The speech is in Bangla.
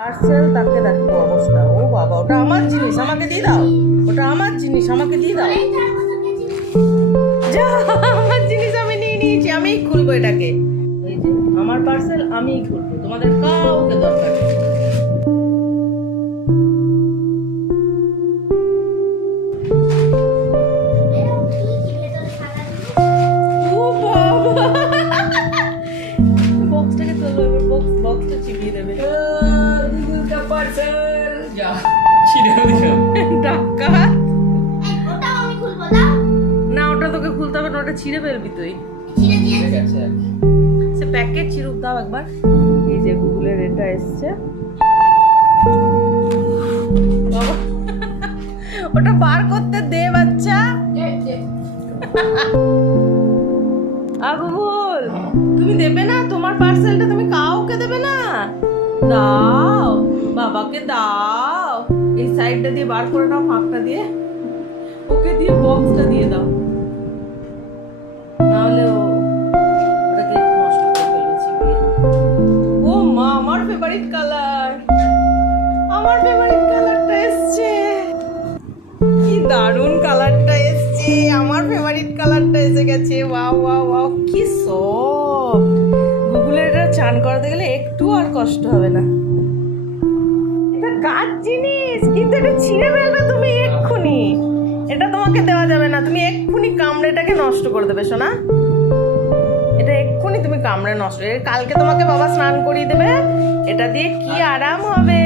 পার্সেল তাকে দেখো অবস্থা। ও বাবা, ওটা আমার জিনিস, আমাকে দিয়ে দাও। ওটা আমার জিনিস, আমাকে দিয়ে দাও। যা, আমার জিনিস আমি নিয়ে নিয়েছি, আমিই খুলবো এটাকে। এই যে আমার পার্সেল আমিই খুলবো, তোমাদের কাউকে দরকার নেই। ও বাবা, বক্সটাকে তোলো এবার, বক্সটা চিবিয়ে দেবে। পার্সেল যা ছিঁড়ে দিল টাকা ওটাও আমি খুলবো দাও। না, ওটা তোকে খুলতে হবে না, ওটা ছিঁড়ে ফেলবি তুই। ছিঁড়ে দিয়েছি। ঠিক আছে সে প্যাকেট চিরুক দাও একবার। এই যে গুগলের এটা এসছে। বাবা, ওটা বার করতে দে বাচ্চা। আগুল, তুমি দেবে না তোমার পার্সেলটা? তুমি কাউকে দেবে না? দাও, বাবাকে দাও। এই সাইডটা দিয়ে বার করে নাও, ফাঁকটা দিয়ে। ওকে দিয়ে বক্সটা দিয়ে দাও, নাহলে ওটাকে নষ্ট করে ফেলবে চিবিয়ে। ও মা, আমার ফেভারিট কালার, আমার ফেভারিট কালারটা এসছে। কি দারুণ কালারটা এসছে, আমার ফেভারিট কালারটা এসে গেছে। ওয়াও ওয়াও ওয়াও, কি সফট। গুগলের এটা চান করাতে গেলে একটু আর কষ্ট হবে না। এটা কাজ জিনিস, কিন্তু এটা ছিঁড়ে ফেলবে তুমি এক্ষুনি। এটা তোমাকে দেওয়া যাবে না, তুমি এক্ষুনি কামড়েটাকে নষ্ট করে দেবে সোনা। এটা এক্ষুনি তুমি কামড়ে নষ্ট। কালকে তোমাকে বাবা স্নান করিয়ে দেবে, এটা দিয়ে কি আরাম হবে।